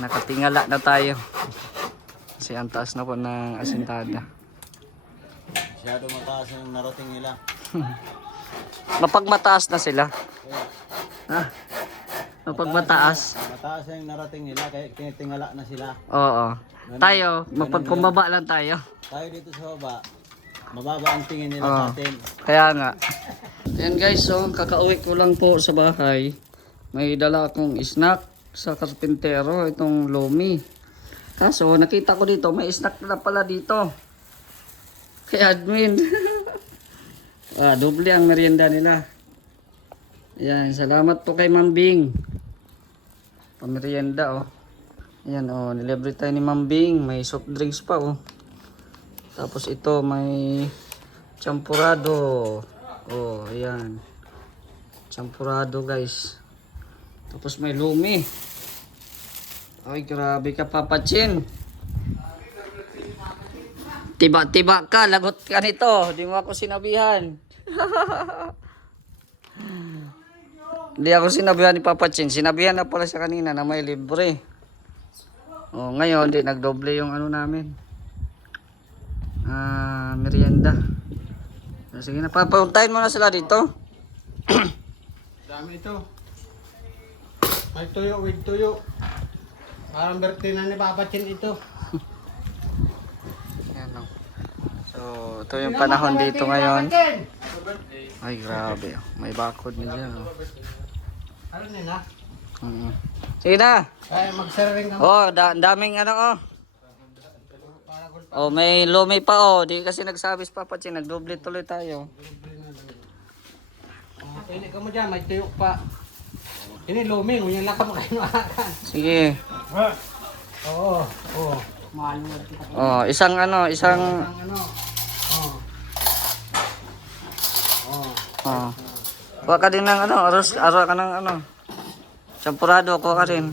Nakatingala na tayo. Kasi ang taas na po ng asintada. Masyado mataas yung narating nila. Mapagmataas na sila. Ha? Mapagmataas. Mataas yung narating nila kaya tinitingala na sila. Oo. Tayo, mapagkumbaba lang tayo. Tayo dito sa baba, mababa ang tingin nila sa atin. Kaya nga. Ayan guys, so kakauwi ko lang po sa bahay. May dala akong snack sa karpintero, itong lomi. Kaso nakita ko dito, may snack na pala dito. Kay admin. Doble ang merienda nila. Ayan, salamat po kay Ma'am Bing. Pamerienda oh. Ayan oh, nilibre tayo ni Ma'am Bing. May soft drinks pa oh. Tapos ito may champurado. Oh, ayan. Champurado guys. Tapos may lumi. Ay, grabe ka Papachin. Tiba-tiba ka, lagot ka nito. Di mo ako sinabihan. Hindi ako sinabihan ni Papachin. Sinabihan na pala siya kanina na may libre. Oh, ngayon, di nagdoble yung ano namin. Merienda. Sige na, papuntahin mo na sila dito. Dami ito. May tuyo with tuyo. Parang birthday na ni Papachin ito. Yan o. So, ito yung panahon dito ngayon. Ay, grabe. May bakod nila. Ano nila? Sige na. Ay, magsararing ka. Oh, daming ano oh. Oh, may lumi pa oh. Di kasi nagsabi si Papa Chin, nagdoble tuloy tayo. Ini ka mo dyan, may tuyo pa. Ini lumi, ngunyan lang ka makainawakan. Sige. Oo, oo. Oh, isang ano, isang Ano? Oo. Oo. oh. Kuha ka din ng ano, aros ka ng ano. Champurado, kuha ka rin.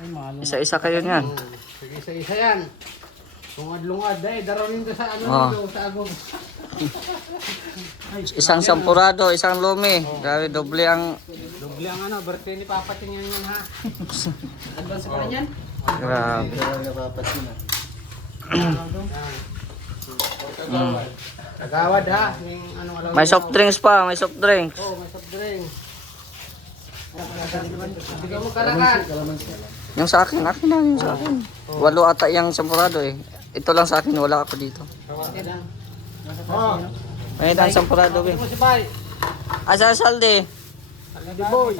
Ay, malo. Isa-isa kayo niyan. Sige, isa-isa yan. Lungad-lungad, dahil darawin ko sa ano Oh. dito, sa agong. Isang sampurado, isang lumi. Grabe, doble ang Doble ang ano, birthday ni Papa tingnan yan ha. Advance pa rin yan? grabe. Kagawad ha, yung ano alam. May soft drinks pa, may soft drinks. Oh, may soft drink. Bigyan mo kalakan. Yung sa akin na yung sa akin. Walo ata yung sampurado eh. Ito lang sa akin, wala ako dito. Oh, May itang sampurado eh. ito mo si Bay. Asa saldi? Saldi boy.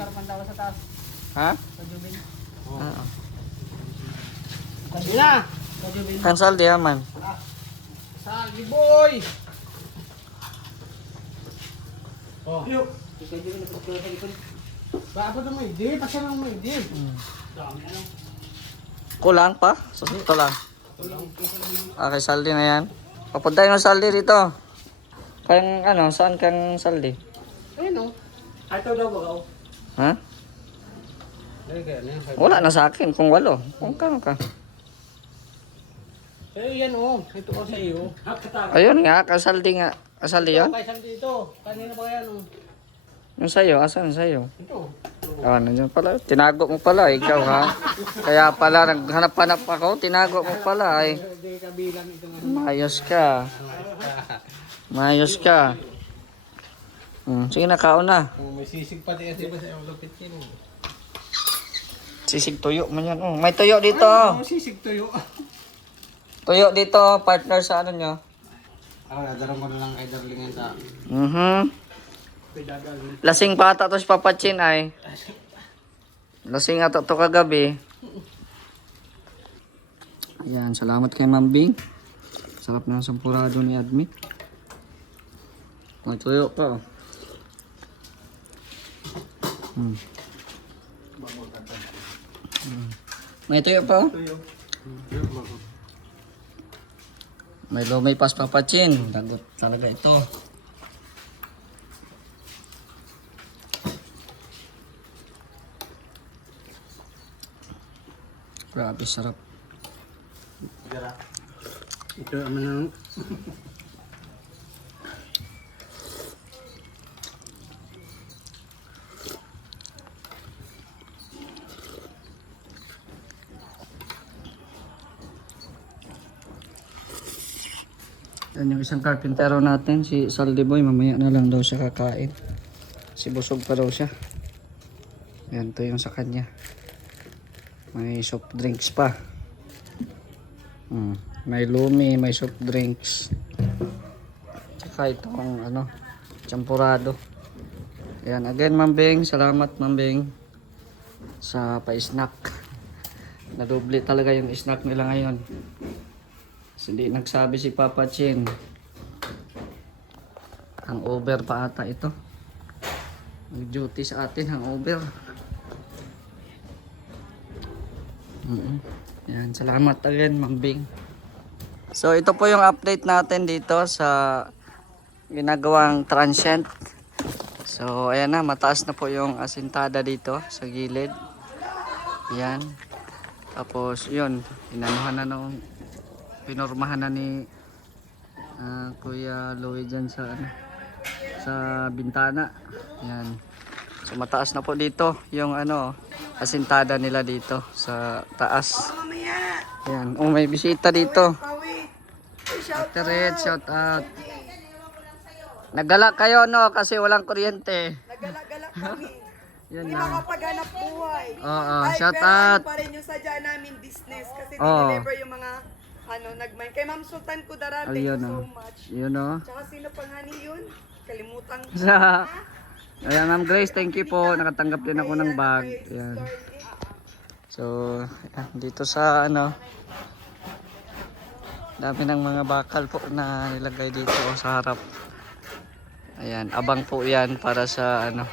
Ha? Ina. Ang saldi ha man. Saldi boy. Oh. Ba ako mo hindi, pasya lang mo hindi. Kulang pa? So, ito lang. Okay, saldi na yan. Papuntahin mo saldi dito. Kang ano, saan kang saldi? Ayun oh. Ay, ito daw ba ako? Ha? Wala na sa akin kung walo. Kung kano ka. Eh, yan oh. Ito ko sa iyo. Ayun nga, kasaldi nga. Kasaldi yun? Kay Saldi ito. Kanina ba yan oh? Yung sa'yo, asan sa'yo? Ito. Nandiyan pala. Tinago mo pala, ikaw ha. Kaya pala, naghanap-hanap ako, tinago mo pala ay. Hindi kabilang ito nga. Mayos ka. Mayos ka. Sige na, kaon na. Oh, may sisig pa din kasi ba sa lupit yan. Sisig tuyo man yan. May tuyo dito. Oh, sisig tuyo. Tuyo dito, partner sa ano nyo. Nadarang ko na lang kay Darling yan sa... Lasing pa ata to si Papa Chin ay. Lasing ata to kagabi. Ayan, salamat kay Ma'am Bing. Sarap na ang sampurado ni Admin. May tuyo pa oh. May tuyo pa oh. May lumay pas Papa Chin. Dagot talaga ito. Grabe sarap. Ito naman ang... Yan yung isang carpintero natin, si Saldi Boy. Mamaya na lang daw siya kakain. Si busog pa daw siya. Yan, to yung sa kanya. May soft drinks pa. May lumi, may soft drinks. Tsaka itong ano, champurado. Yan, again Mambing, salamat Mambing sa pa-snack. Nadoble talaga yung snack nila ngayon. Kasi hindi nagsabi si Papa Chin. Ang over pa ata ito. Mag-duty sa atin, ang over. Yan, salamat again Mambing. So ito po yung update natin dito sa ginagawang transient. So ayan na, mataas na po yung asintada dito sa gilid. Yan. Tapos yun, inanuhan na nung pinormahan na ni Kuya Louie dyan sa ano, sa bintana. Yan. So mataas na po dito yung ano, asintada nila dito sa taas. Yan. Oh, may bisita dito. Ate Red, shout out. Nagala kayo no kasi walang kuryente. Nagala-gala kami. Yan Hindi na. makapaghanap buhay. Oo, Ay, shout pero out. ano pa rin yung sadya namin business kasi Oo. deliver yung mga ano nagmain. Kay Ma'am Sultan Kudarat, thank you Ayun so oh. much. Yun oh. Tsaka sino pang hani yun? Kalimutan ko. Sa ayan, Ma'am Grace, thank you po. Nakatanggap din ako ng bag. Ayan. So, ayan, dito sa ano, dami ng mga bakal po na nilagay dito sa harap. Ayan, abang po yan para sa ano,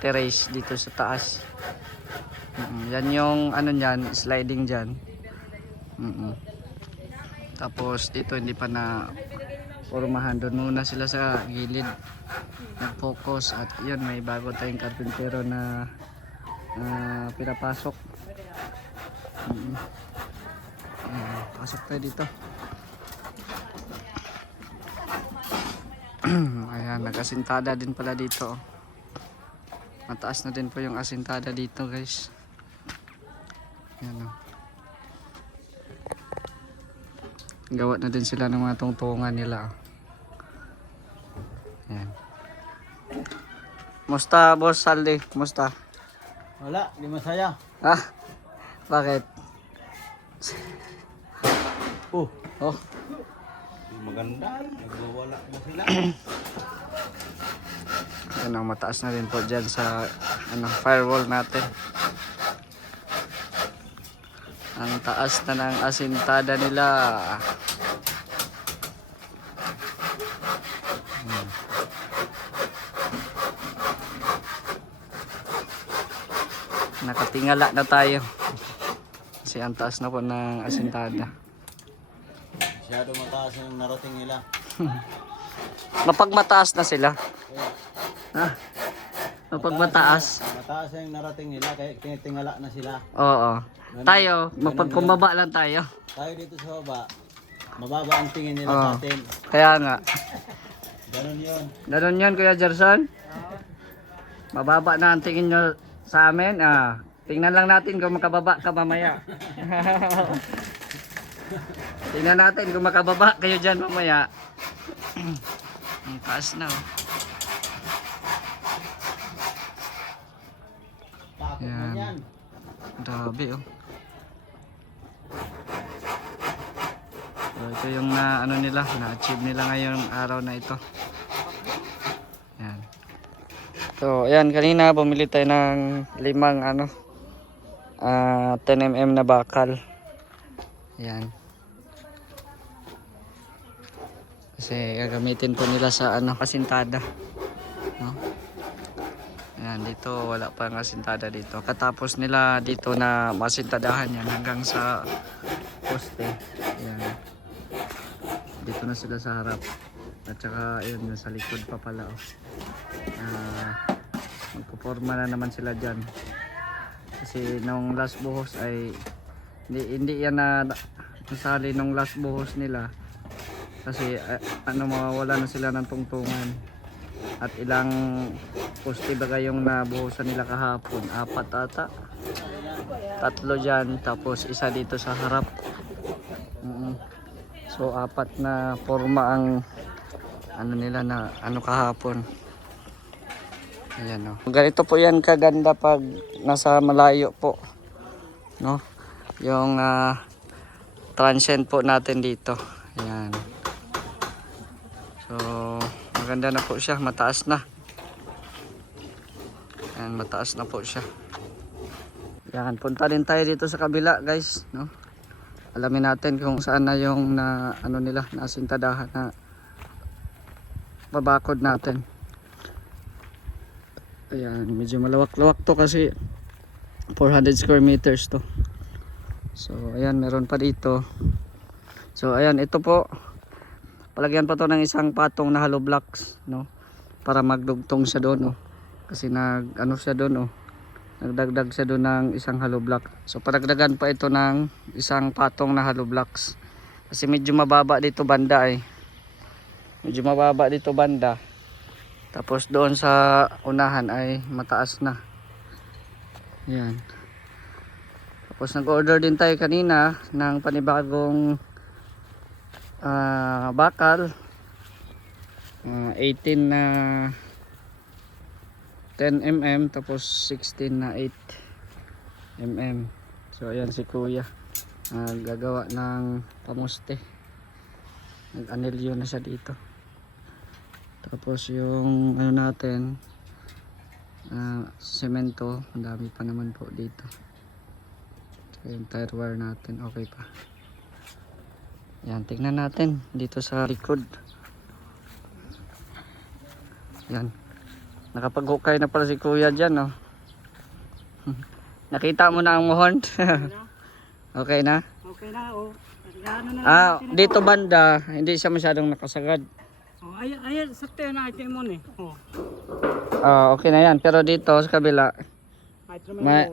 terrace dito sa taas. Yan yung ano niyan, sliding diyan. Tapos dito hindi pa na formahan, doon muna sila sa gilid nag-focus. At yun, may bago tayong karpintero na pinapasok. Pasok tayo dito. Ayan, nag-asintada din pala dito. Mataas na din po yung asintada dito guys. Ayan o. Gawa na din sila ng mga tungtungan nila. Ayan. Musta boss Saldi? Musta? Wala, di masaya. Ah? Bakit? Oh, Oh, maganda. Nagwawala na sila. ano, mataas na din po dyan sa ano, firewall natin. Ang taas na ng asintada nila. Nakatingala na tayo. Kasi ang taas na po ng asintada. Masyado mataas yung narating nila. Mapagmataas na sila. Ha? Mapagmataas. Mataas yung narating nila kaya tinitingala na sila. Oo. Tayo, mapagkumbaba lang tayo. Tayo dito sa baba, mababa ang tingin nila Oo. sa atin. Kaya nga. Ganun yun. Ganun yun, Kuya Jerson? Mababa na ang tingin nyo sa amin. Ah, tingnan lang natin kung makababa ka mamaya. Tingnan natin kung makababa kayo dyan mamaya. Ang taas na oh. Takot Yan. na yan. Grabe oh. So, ito yung na ano nila, na-achieve nila ngayong araw na ito. Yan. So, ayan, kanina bumili tayo ng 5 ano 10mm na bakal. Ayan. Kasi gagamitin po nila sa ano, asintada. No? Ayan, dito wala pa ng asintada dito. Katapos nila dito na masintadahan yan hanggang sa poste. Ayan. Dito na sila sa harap. At saka ayun, yung sa likod pa pala oh. Magpuporma na naman sila dyan. Kasi nung last buhos ay hindi yan na nasali nung last buhos nila. Kasi ano, mawawala na sila ng tungtungan. At ilang poste ba kayong nabuhusan nila kahapon? 4 ata. 3 dyan, tapos isa dito sa harap. So apat na forma ang ano nila na ano kahapon. Ayan, oh. Ganito po yan kaganda pag nasa malayo po, no? Yung transient po natin dito. Ayan. So maganda na po siya, mataas na. Ayan, mataas na po siya. Yan, punta din tayo dito sa kabila, guys, no? Alamin natin kung saan na yung na ano nila, nasintadahan na babakod natin. Ayan, medyo malawak-lawak to kasi 400 square meters to. So ayan, meron pa dito. So ayan, ito po, palagyan pa to ng isang patong na hollow blocks, no? Para magdugtong siya doon, no? Kasi nag ano siya doon, no? Nagdagdag siya doon ng isang hollow block. So paragdagan pa ito ng isang patong na hollow blocks. Kasi medyo mababa dito banda eh. Medyo mababa dito banda. Tapos doon sa unahan ay mataas na. Yan. Tapos nag-order din tayo kanina ng panibagong bakal. 18 na 10 mm tapos 16 na 8 mm. So ayan si kuya gagawa ng pamuste. Nag-anilyo na siya dito. Tapos yung ano natin semento, ang dami pa naman po dito. So yung tire wire natin okay pa. Yan, tingnan natin dito sa likod. Yan, nakapag-hukay na pala si kuya dyan, no? Nakita mo na ang mohon? Okay na? Okay na, oh. Ano na Dito banda hindi siya masyadong nakasagad. Oh, ayan, sakto na item mo ni. Oh. Okay na yan, pero dito sa kabila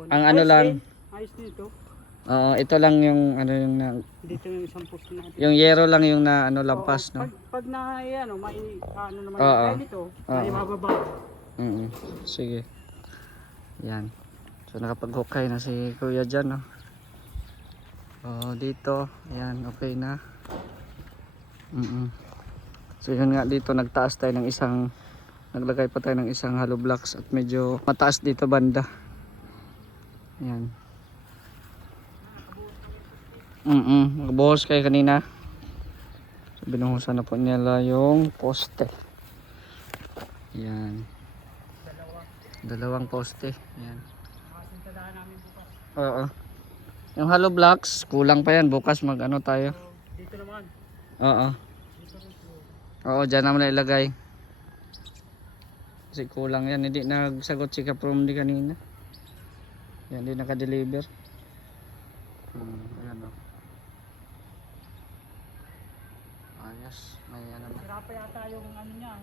ang ano lang, Ayos nito. ito lang yung ano yung Dito yung isang post natin. yung yero lang yung na ano lampas, no? Pag na ano, may ano naman Oo. nito, ay mababa. Sige. Yan. So nakapag-hukay na si kuya dyan, no? Dito, yan, okay na. So yun nga, dito nagtaas tayo ng isang, naglagay pa tayo ng isang hollow blocks at medyo mataas dito banda. Yan. Nagbuhos kayo kanina. So binuhusan na po nila yung poste. Yan. Dalawang poste. Yan. Oo. Yung hollow blocks, kulang pa yan. Bukas mag ano tayo. Dito naman. Oo. Oo, dyan naman na ilagay. Kasi kulang yan. Hindi nagsagot si Kaprom di kanina. Yan, hindi naka-deliver. Ayan o. Ayos. May ano na. Sira pa yata yung ano niya.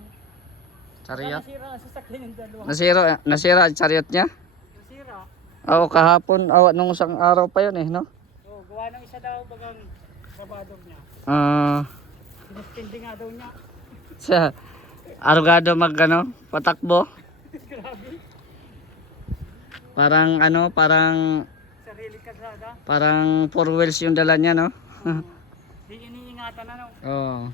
Chariot. Nasira ang sasakyan yung dalawa. Nasira ang chariot niya? Nasira. Oo, kahapon. Nung isang araw pa yun eh, no? Oh, gawa ng isa daw bagang babador niya. Sinuspindi nga daw niya. Sa arugado mag ano, patakbo. Grabe. Parang ano, parang Sarili kasada. parang 4 wheels yung dala niya, no? Di iniingatan na no. Oo.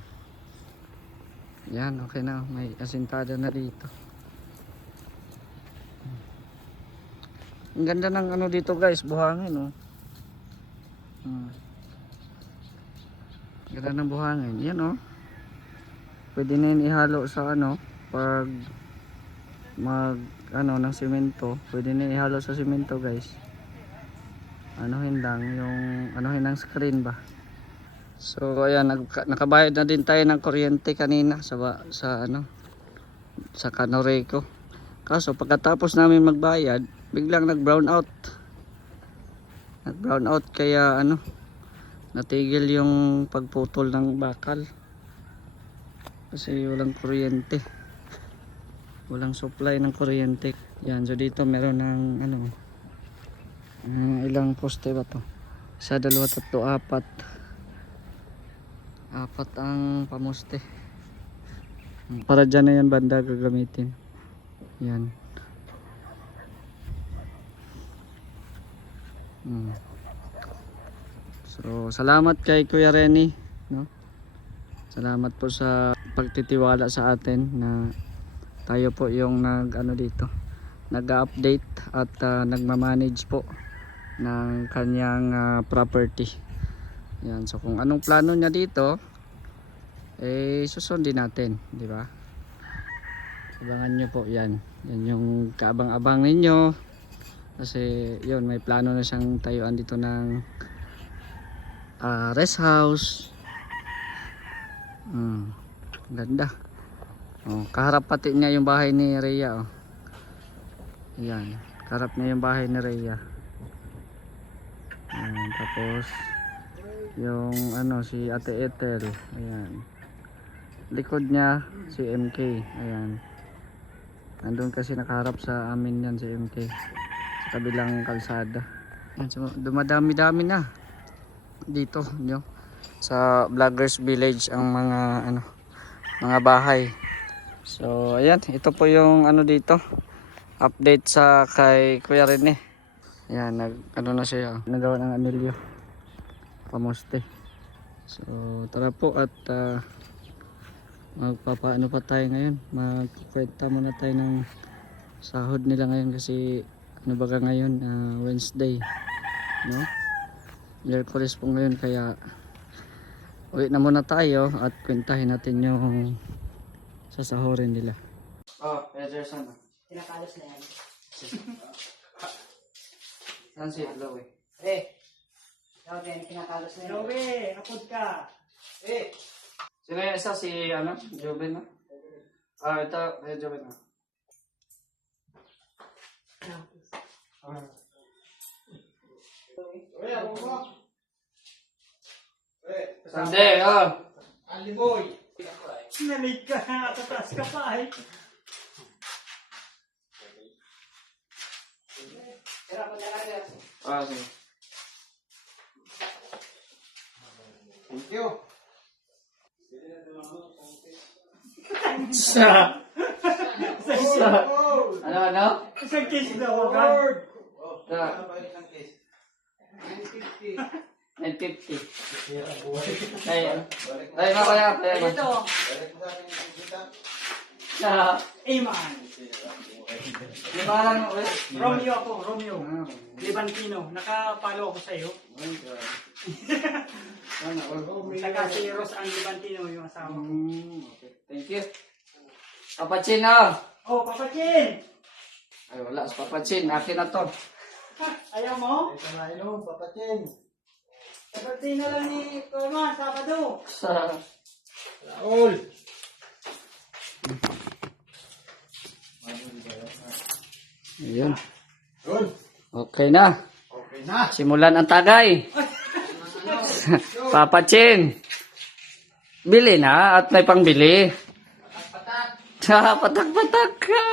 Yan, okay na. May asintada na dito. Ang ganda ng ano dito, guys, buhangin, oh. Ganda ng buhangin. Yan, oh. Pwede na yun ihalo sa ano, pag mag ano ng semento, pwede na ihalo sa semento, guys. Anuhin lang yung anuhin ng screen ba. So ayan, nakabayad na din tayo ng kuryente kanina sa ano sa Canoreco. Kaso pagkatapos namin magbayad, biglang nag-brown out. Nag-brown out kaya ano, natigil yung pagputol ng bakal. Kasi walang kuryente. Walang supply ng kuryente. Yan, so dito meron ng ano, ilang poste ba to? 1, 2, 3, 4. 4 ang pamuste. Para dyan na yan banda gagamitin. Yan. So salamat kay Kuya Renny, no? Salamat po sa pagtitiwala sa atin na tayo po yung dito, nag-update at nagmamanage po ng kanyang property. Yan, so kung anong plano niya dito, susundin natin, di ba? Abangan nyo po yan. Yan yung kaabang-abang ninyo. Kasi yun, may plano na siyang tayuan dito ng rest house. Ganda. Kaharap pati niya yung bahay ni Rhea. Yan, kaharap niya yung bahay ni Rhea. Tapos yung si Ate Ethel. Ayan. Likod niya si MK. Ayan. Nandun kasi nakaharap sa amin yan si MK. Sa kabilang kalsada. Ayan, so, dumadami-dami na dito nyo sa Vloggers Village ang mga bahay. So ayan, ito po yung dito, update sa kay Kuya Rene. Ayan, na siya, nagawa ng anilyo pamoste. So tara po at magpapaano pa tayo ngayon, magkwenta muna tayo ng sahod nila ngayon kasi baga ngayon Wednesday, no? Miyerkules po ngayon, kaya uwi na muna tayo at kwentahin natin yung sasahurin nila. Kaya Jerson, Tinakalos na yan. saan si Chloe? Ikaw din, tinakalos na yan. Chloe, apod ka. Sino yung isa? Si Joven, no? Ito, kaya Joven, no? Sunday, Alimoy. Nalig ka, tataas ka pa eh. sige. Thank you. Sa Oh, ano? Isang case daw, agad. Sa 950. Ay, kaya. Ito, Sa Aman. lima lang ako eh. Romeo ako, Romeo. Libantino. Nakapalo ako sa'yo. Saka si Ros ang Libantino yung asawa ko. Okay. Thank you. Papachin na. Oh, Papachin! Ay, wala sa papachin. Akin na to. Ayaw mo? ito na ino, papatin. Papachin na lang ni Toma, Sabado. Sa Raul. ayun. Yun. Okay na. Okay na. Simulan ang tagay. Papachin. Bili na at may pangbili. Patak-patak ka.